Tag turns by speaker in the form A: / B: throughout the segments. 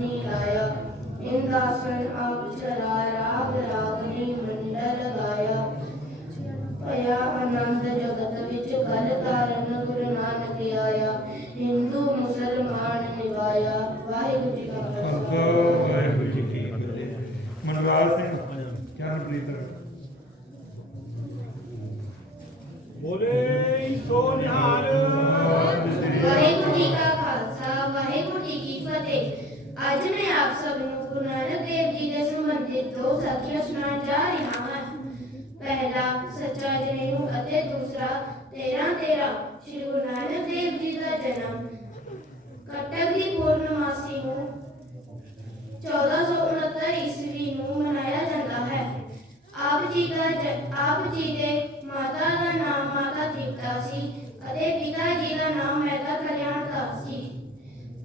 A: ਚਰਨੀ ਲਾਇਆ ਇੰਦਾਸਨ ਆਪ ਚਰਾ ਰਾਗ ਰਾਗਨੀ ਮੰਡਲ ਗਾਇਆ ਭਇਆ ਆਨੰਦ ਜਗਤ ਵਿੱਚ ਗਲ ਤਾਰਨ ਗੁਰੂ ਨਾਨਕ ਆਇਆ ਹਿੰਦੂ ਮੁਸਲਮਾਨ ਨਿਵਾਇਆ ਵਾਹਿਗੁਰੂ ਜੀ ਕਾ
B: ਖਾਲਸਾ
A: ਖਾਲਸਾ
B: ਵਾਹਿਗੁਰੂ ਜੀ ਕੀ ਫਤਿਹ ਮਨਵਾਲ ਸਿੰਘ ਚਰਨਪ੍ਰੀਤ
C: ਬੋਲੇ ਸੋ ਨਿਹਾਲ
A: ਵਾਹਿਗੁਰੂ ਜੀ ਕਾ ਖਾਲਸਾ ਵਾਹਿਗੁਰੂ ਜੀ ਕੀ ਫਤਿਹ ਅੱਜ ਮੈਂ ਆਪ ਸਭ ਨੂੰ ਗੁਰੂ ਨਾਨਕ ਦੇਵ ਜੀ ਦੇ ਸੰਬੰਧਿਤ ਦੋ ਸਾਖੀਆਂ ਸੁਣਾਉਣ ਜਾ ਰਿਹਾ ਹਾਂ ਪਹਿਲਾ ਸੱਚਾ ਜਨੇਊ ਅਤੇ ਦੂਸਰਾ 13 13 ਸ਼੍ਰੀ ਗੁਰੂ ਨਾਨਕ ਦੇਵ ਜੀ ਦਾ ਜਨਮ ਕੱਟਕ ਦੀ ਪੂਰਨਮਾਸੀ ਨੂੰ 1469 ਈਸਵੀ ਨੂੰ ਮਨਾਇਆ ਜਾਂਦਾ ਹੈ। ਆਪ ਜੀ ਦਾ ਆਪ ਜੀ ਦੇ ਮਾਤਾ ਦਾ ਨਾਮ ਮਾਤਾ ਤ੍ਰਿਪਤਾ ਸੀ ਅਤੇ ਪਿਤਾ ਜੀ ਦਾ ਨਾਮ ਮਹਿਤਾ ਕਲਿਆਣ ਦਾਸ ਸੀ।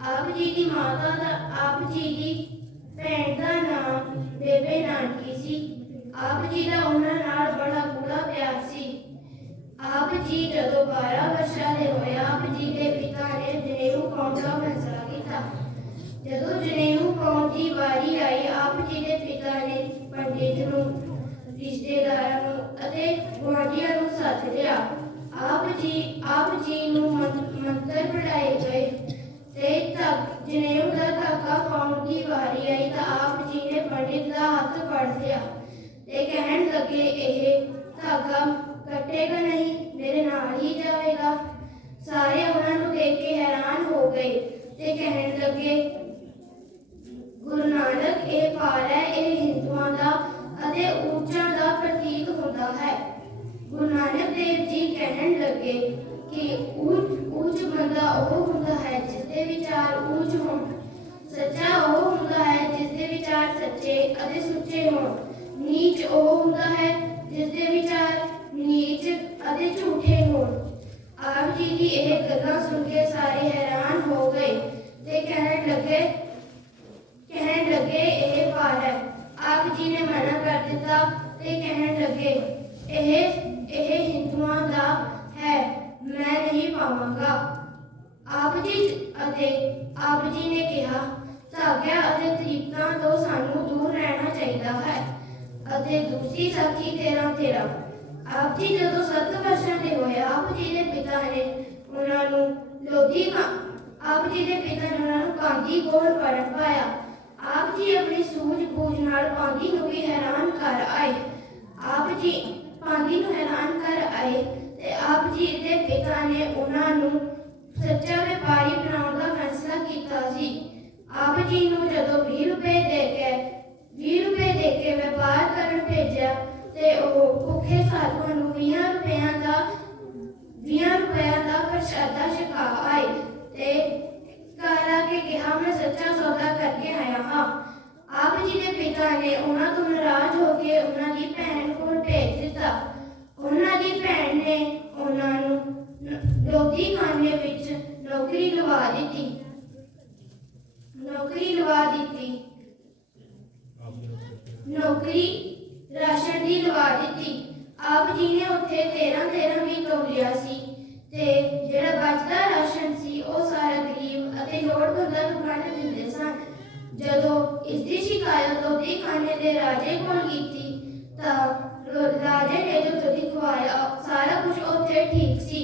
A: ਆਪ ਜੀ ਦੀ ਮਾਤਾ ਦਾ, ਆਪ ਜੀ ਦੀ ਭੈਣ ਦਾ ਨਾਮ ਬੇਬੇ ਨਾਨਕੀ ਸੀ ਆਪ ਜੀ ਦਾ ਉਹਨਾਂ ਨਾਲ ਬੜਾ ਗੂੜਾ ਪਿਆਰ ਸੀ ਆਪ ਜੀ ਜਦੋਂ 12 ਵਰਸ਼ਾਂ ਦੇ ਹੋਏ ਆਪ ਜੀ ਦੇ ਪਿਤਾ ਨੇ ਜਨੇਊ ਪਾਉਣ ਦਾ ਫੈਸਲਾ ਕੀਤਾ ਜਦੋਂ ਜਨੇਊ ਪਾਉਣ ਦੀ ਵਾਰੀ ਆਈ ਆਪ ਜੀ ਦੇ ਪਿਤਾ ਨੇ ਪੰਡਿਤ ਨੂੰ ਰਿਸ਼ਤੇਦਾਰਾਂ ਨੂੰ ਅਤੇ ਗੁਆਂਢੀਆਂ ਨੂੰ ਸੱਦ ਲਿਆ ਆਪ ਜੀ ਆਪ ਜੀ ਨੂੰ ਮੰਤ- ਮੰਤਰ ਪੜਾਏ ਗਏ ਤੇ ਤੱਕ ਜਨੇਊ ਦਾ ਧਾਗਾ ਪਾਉਣ ਦੀ ਵਾਰੀ ਆਈ ਤਾਂ ਆਪ ਜੀ ਨੇ ਪੰਡਿਤ ਦਾ ਹੱਥ ਤੇ ਕਹਿਣ ਲੱਗੇ, ਇਹ ਧਾਗਾ ਕੱਟੇਗਾ ਨਹੀਂ, ਮੇਰੇ ਨਾਲ ਹੀ ਜਾਵੇਗਾ। ਸਾਰੇ ਉਹਨਾਂ ਨੂੰ ਦੇਖ ਕੇ ਹੈਰਾਨ ਹੋ ਗਏ ਤੇ ਕਹਿਣ ਲੱਗੇ, ਗੁਰੂ ਨਾਨਕ, ਇਹ ਪਾਰ ਹੈ, ਇਹ ਹਿੰਦੂਆਂ ਦਾ ਅਤੇ ਉੱਚਾ ਦਾ ਪ੍ਰਤੀਕ ਹੁੰਦਾ ਹੈ। ਗੁਰੂ ਨਾਨਕ ਦੇਵ ਜੀ ਕਹਿਣ ਲੱਗੇ ਕਿ ਉੱਚ ਉੱਚ ਬੰਦਾ ਉਹ ਹੁੰਦਾ ਹੈ ਜਿਸ ਦੇ ਵਿਚਾਰ ਉੱਚ ਹੋਣ। ਸੱਚਾ ਉਹ ਹੁੰਦਾ ਹੈ ਜਿਸ ਦੇ ਵਿਚਾਰ ਸੱਚੇ ਅਤੇ ਸੁੱਚੇ ਹੋਣ। ਨੀਚ ਉਹ ਹੁੰਦਾ ਹੈ ਜਿਸ ਦੇ ਵਿਚਾਰ ਨੀਚ ਅਤੇ ਝੂਠੇ ਹੋਣ। ਆਪ ਜੀ ਦੀ ਇਹ ਗੱਲਾਂ ਸੁਣ ਕੇ ਸਾਰੇ ਹੈਰਾਨ ਹੋ ਗਏ ਤੇ ਕਹਿਣ ਲੱਗੇ ਕਹਿਣ ਲੱਗੇ ਇਹ ਪਾਰ ਹੈ। ਆਪ ਜੀ ਨੇ ਮਨਾ ਕਰ ਦਿੱਤਾ ਤੇ ਕਹਿਣ ਲੱਗੇ, ਇਹ ਇਹ ਹਿੰਦੂਆਂ ਦਾ ਹੈ, ਮੈਂ ਨਹੀਂ ਪਾਵਾਂਗਾ। ਆਪ ਜੀ ਅਤੇ ਆਪ ਜੀ ਨੇ ਕਿਹਾ ਧਾਗਿਆਂ ਅਤੇ ਤ੍ਰਿਪਤਾਂ ਤੋਂ ਸਾਨੂੰ ਦੂਰ ਰਹਿਣਾ ਚਾਹੀਦਾ ਹੈ। ਅਤੇ ਦੂਸਰੀ ਸਾਖੀ 13 13 ਆਪ ਜੀ ਜਦੋਂ 7 ਵਰਸ਼ਾਂ ਦੇ ਹੋਏ, ਆਪ ਜੀ ਦੇ ਪਿਤਾ ਨੇ ਉਹਨਾਂ ਨੂੰ ਲੋਧੀ ਆਪ ਜੀ ਦੇ ਪਿਤਾ ਨੇ ਉਹਨਾਂ ਨੂੰ ਕਾਂਦੀ ਕੋਲ ਪੜਨ ਪਾਇਆ। ਆਪ ਜੀ ਆਪਣੀ ਸੂਝ ਬੂਝ ਨਾਲ ਪਾਂਦੀ ਨੂੰ ਵੀ ਹੈਰਾਨ ਕਰ ਆਏ। ਆਪ ਜੀ ਪਾਂਦੀ ਨੂੰ ਹੈਰਾਨ ਕਰ ਆਏ ਤੇ ਆਪ ਜੀ ਦੇ ਪਿਤਾ ਨੇ ਉਹਨਾਂ ਨੂੰ ਸੱਚਾ ਵਪਾਰੀ ਬਣਾਉਣ ਦਾ ਫੈਸਲਾ ਕੀਤਾ ਸੀ। ਆਪ ਜੀ ਨੂੰ ਜਦੋਂ 20 ਰੁਪਏ ਦੇ ਕੇ 20 ਰੁਪਏ ਦੇ ਕੇ ਵਪਾਰ ਕਰਨ ਭੇਜਿਆ, ਤੇ ਉਹ ਭੁੱਖੇ ਸਾਧੂਆਂ ਨੂੰ 20 ਰੁਪਇਆਂ ਦਾ 20 ਰੁਪਇਆਂ ਦਾ ਪ੍ਰਸ਼ਾਦਾ ਛਕਾ ਆਏ ਤੇ ਘਰ ਆ ਕੇ ਕਿਹਾ, ਮੈਂ ਸੱਚਾ ਸੌਦਾ ਕਰਕੇ ਆਇਆ ਹਾਂ। ਆਪ ਜੀ ਦੇ ਪਿਤਾ ਨੇ ਉਹਨਾਂ ਤੋਂ ਨਾਰਾਜ਼ ਹੋ ਕੇ ਉਹਨਾਂ ਦੀ ਭੈਣ ਕੋਲ ਭੇਜ ਦਿੱਤਾ। ਉਹਨਾਂ ਦੀ ਭੈਣ ਨੇ ਉਹਨਾਂ ਨੂੰ, ਲੋਧੀ ਖਾਨੇ ਵਿੱਚ ਨੌਕਰੀ ਲਵਾ ਦਿੱਤੀ। ਨੌਕਰੀ ਲਵਾ ਦਿੱਤੀ। ਨੌਕਰੀ ਰਾਸ਼ਨ ਦੀ ਲਵਾ ਦਿੱਤੀ। ਆਪ ਜੀ ਨੇ ਉੱਥੇ 13 13 ਵੀ ਤੋਲਿਆ ਸੀ ਤੇ ਜਿਹੜਾ ਬਚਦਾ ਰਾਸ਼ਨ ਸੀ, ਉਹ ਸਾਰਾ ਗਰੀਬ ਅਤੇ ਲੋੜਵੰਦਾਂ ਨੂੰ ਵੰਡ ਦਿੰਦੇ ਸਨ। ਜਦੋਂ ਇਸ ਦੀ ਸ਼ਿਕਾਇਤ ਲੋਧੀ ਖਾਨੇ ਦੇ ਰਾਜੇ ਕੋਲ ਕੀਤੀ, ਤਾਂ ਰਾਜੇ ਨੇ ਜੋ ਦਿਖਵਾਇਆ ਸਾਰਾ ਕੁਝ ਉੱਥੇ ਠੀਕ ਸੀ।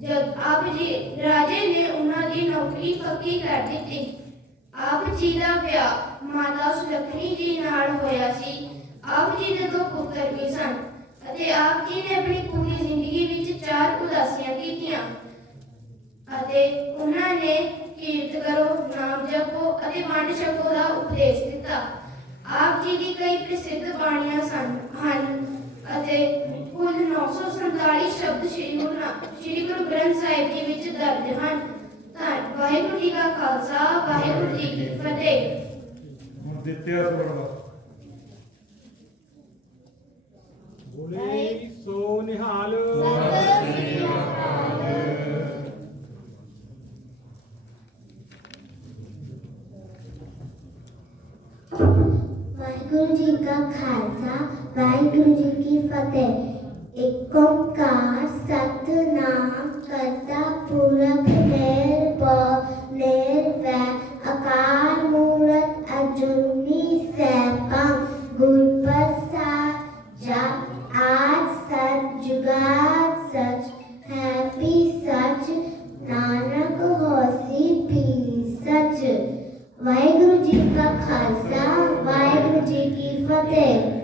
A: ਜਦ ਆਪ ਜੀ ਰਾਜੇ ਨੇ ਉਹਨਾਂ ਦੀ ਨੌਕਰੀ ਪੱਕੀ ਕਰ ਦਿੱਤੀ। ਆਪ ਜੀ ਦਾ ਵਿਆਹ ਮਾਤਾ ਸੁਲੱਖਣੀ ਜੀ ਨਾਲ ਹੋਇਆ ਸੀ। ਆਪ ਜੀ ਦੇ ਦੋ ਪੁੱਤਰ ਵੀ ਸਨ ਅਤੇ ਆਪ ਜੀ ਨੇ ਆਪਣੀ ਪੂਰੀ ਜ਼ਿੰਦਗੀ ਵਿੱਚ ਚਾਰ ਉਦਾਸੀਆਂ ਕੀਤੀਆਂ ਅਤੇ ਉਹਨਾਂ ਨੇ ਕੀਰਤ ਕਰੋ, ਨਾਮ ਜਪੋ ਅਤੇ ਵੰਡ ਛਕੋ ਦਾ ਉਪਦੇਸ਼ ਦਿੱਤਾ। ਆਪ ਜੀ ਦੀ ਕਈ ਪ੍ਰਸਿੱਧ ਬਾਣੀਆਂ ਸਨ, ਹਨ ਅਤੇ ਕੁੱਲ 947 ਸ਼ਬਦ ਸ੍ਰੀ ਗੁਰੂ ਸ੍ਰੀ ਗੁਰੂ ਗ੍ਰੰਥ ਸਾਹਿਬ ਜੀ ਵਿੱਚ ਦਰਜ ਹਨ। ਧੰਨ ਵਾਹਿਗੁਰੂ ਜੀ ਕਾ ਖਾਲਸਾ ਵਾਹਿਗੁਰੂ ਜੀ ਕੀ ਫਤਿਹ।
B: ਹੁਣ ਦਿੱਤਿਆ ਸਰਵਣ
C: ਬੋਲੇ ਸੋ ਨਿਹਾਲ।
D: ਸਤਿ ਸ੍ਰੀ ਅਕਾਲ ਵਾਹਿਗੁਰੂ ਜੀ ਕਾ ਖਾਲਸਾ ਵਾਹਿਗੁਰੂ ਜੀ ਕੀ ਫਤਿਹ। ਏਕ ਓੰਕਾਰ ਸਤਨਾਮ ਕਰਤਾ ਪੁਰਖ ਨਿਰਭਉ ਨਿਰਵੈ ਅਕਾਰ ਮੂਰਤ ਅਜੂਨੀ ਸੈਭੰ, ਗੁਰ ਪ੍ਰਸਾਦ ਜਪ ਆਦ ਸਤ, ਜੁਗਾਦ ਸਚ, ਹੈ ਪੀ ਸਚ, ਨਾਨਕ ਹੋਸੀ
E: ਪੀ ਸਚ।
F: ਵਾਹਿਗੁਰੂ ਜੀ ਕਾ ਖਾਲਸਾ, ਵਾਹਿਗੁਰੂ ਜੀ ਕੀ ਫਤਿਹ।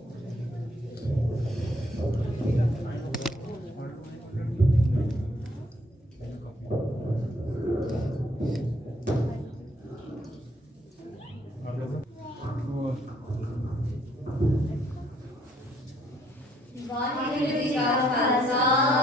G: One will be our Khalsa.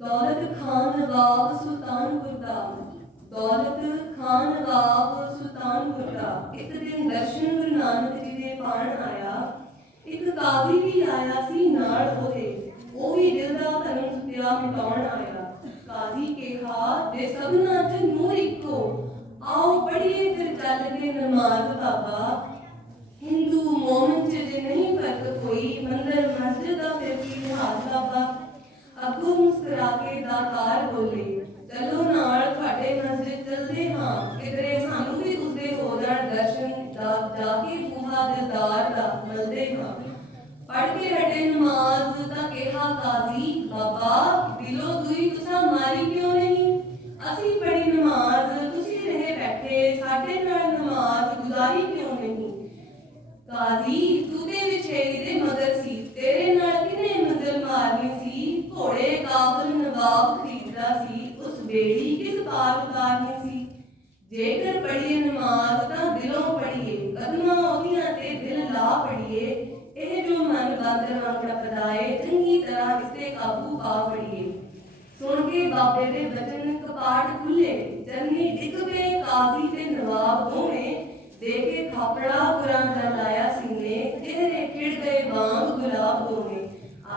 G: Daulat Khan ਨਵਾਬ ਸੁਲਤਾਨਪੁਰ ਦਾ ਦੌਲਤ ਖਾਨ ਨਵਾਬ ਸੁਲਤਾਨਪੁਰ ਦਾ ਇੱਕ ਦਿਨ ਦਰਸ਼ਨ ਗੁਰੂ ਨਾਨਕ ਜੀ ਦੇ ਪਾਣ ਆਇਆ। ਇੱਕ ਕਾਜ਼ੀ ਵੀ ਆਇਆ ਸੀ ਨਾਲ ਉਹਦੇ। ਉਹ ਵੀ ਦਿਲ ਦਾ ਧਰਮ ਸੁਤਿਆ ਮਿਟਾਉਣ ਆਇਆ। ਕਾਜ਼ੀ ਕਿਹਾ ਦੇ ਸਭਨਾ ਚ ਨੂਰ ਇੱਕੋ, ਆਓ ਪੜੀਏ ਫਿਰ ਚੱਲਦੇ ਨਮਾਜ਼ ਬਾਬਾ। ਹਿੰਦੂ ਮੋਮਨ ਚ ਜੇ ਨਹੀਂ ਫ਼ਰਕ ਕੋਈ, ਮੰਦਰ, ਮਸਜਿਦ ਦਾ ਲਾਗੇ ਦਾ ਕਾਰ ਬੋਲੇ ਮਾਨਤਾ ਦਿਲੋਂ ਪੜੀਏ ਕਦਮਾਂ ਉਹਦੀਆਂ ਤੇ ਦਿਲ ਲਾ ਪੜੀਏ ਇਹ ਜੋ ਮਨ ਬਾਦਰ ਵਾਂਗ ਟਪਦਾਏ ਚੰਗੀ ਤਰ੍ਹਾਂ ਇਸੇ ਕਾਬੂ ਪਾ ਪੜੀਏ ਸੁਣ ਕੇ ਬਾਬੇ ਦੇ ਬਚਨ
H: ਕਪਾਟ ਖੁੱਲੇ ਜੰਨੀ ਡਿੱਗ ਪਏ ਕਾਜ਼ੀ ਤੇ ਨਵਾਬ ਦੋਵੇਂ। ਦੇਖੇ ਖਾਪੜਾ ਕੁਰਾਂ ਕਰ ਲਾਇਆ ਸੀਨੇ ਚਿਹਰੇ ਖਿੜ ਗਏ ਵਾਂਗ ਗੁਲਾਬ ਦੋਵੇਂ।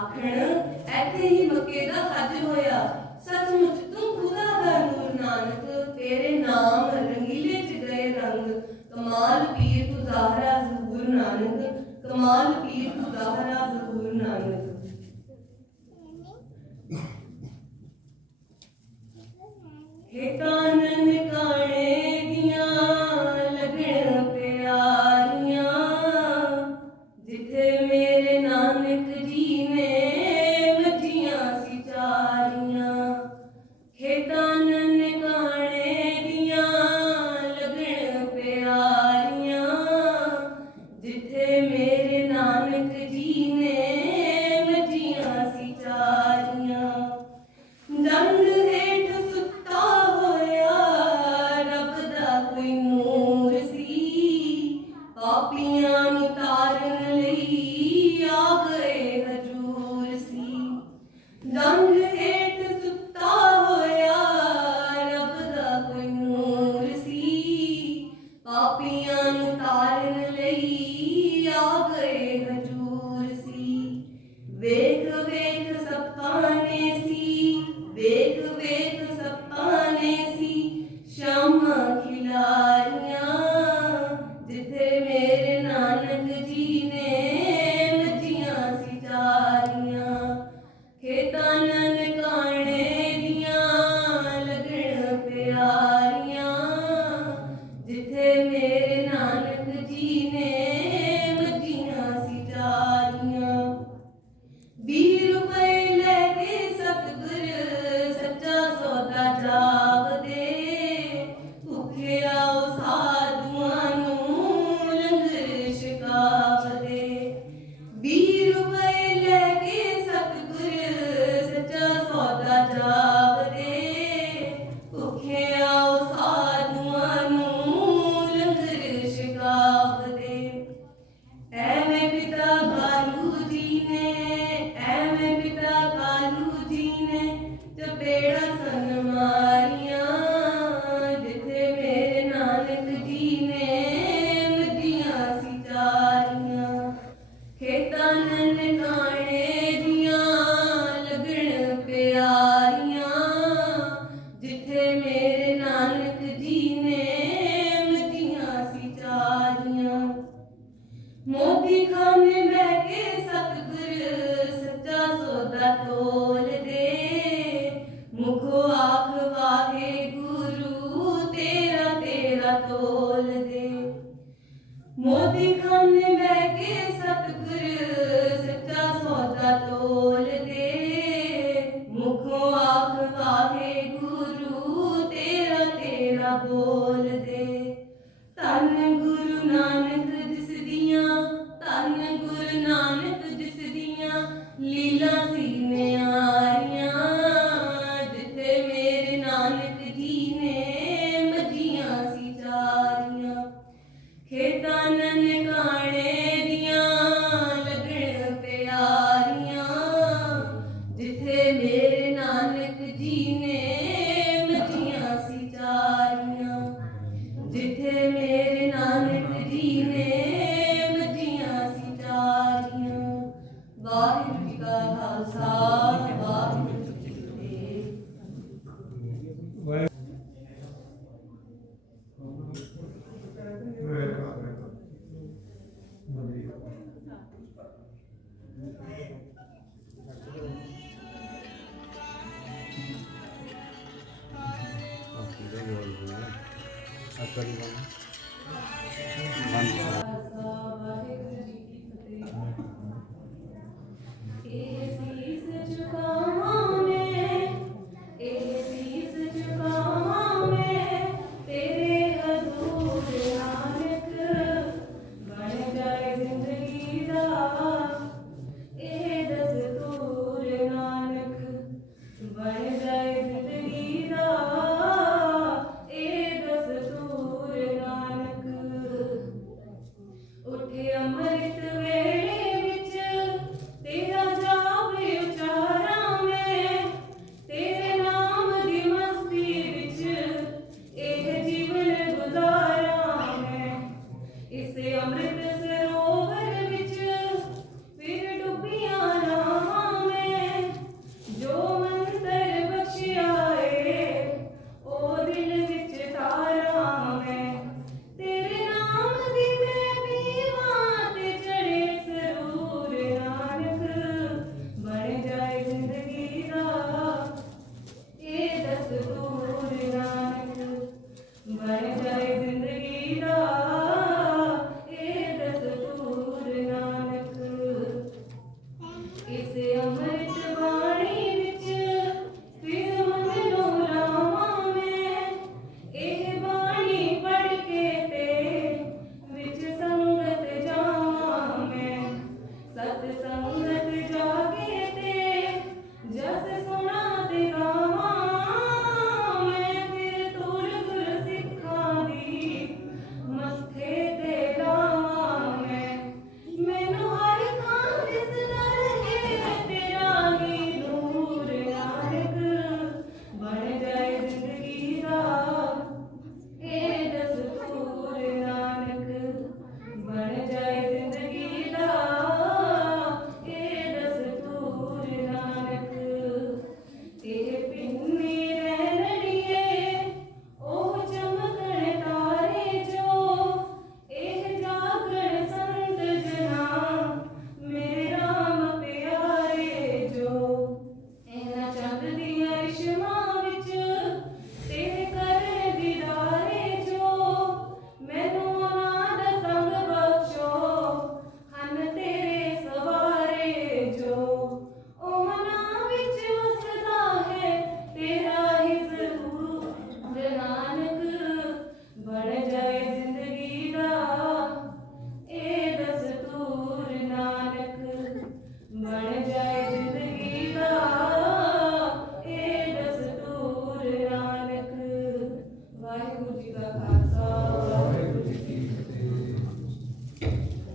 H: ਆਖਣ ਐਥੇ ਹੀ ਮੱਕੇ ਦਾ ਹੱਜ ਹੋਇਆ। ਸੱਚਮੁੱਚ ਤੂੰ ਖੁਦਾ ਦਾ ਨੂਰ ਨਾਨਕ, ਤੇਰੇ ਨਾਮ ਕਮਾਲ ਪੀਰ ਤੂੰ ਜ਼ਾਹਰਾ ਨਾਨਕ। ਕਮਾਲ ਪੀਰ ਤੂੰ ਜ਼ਾਹਰਾ ਦੀਆਂ, ਲਗਣ ਪਿਆਰੀਆਂ। ਜਿੱਥੇ ਮੇਰੇ ਨਾਨਕ ਜੀ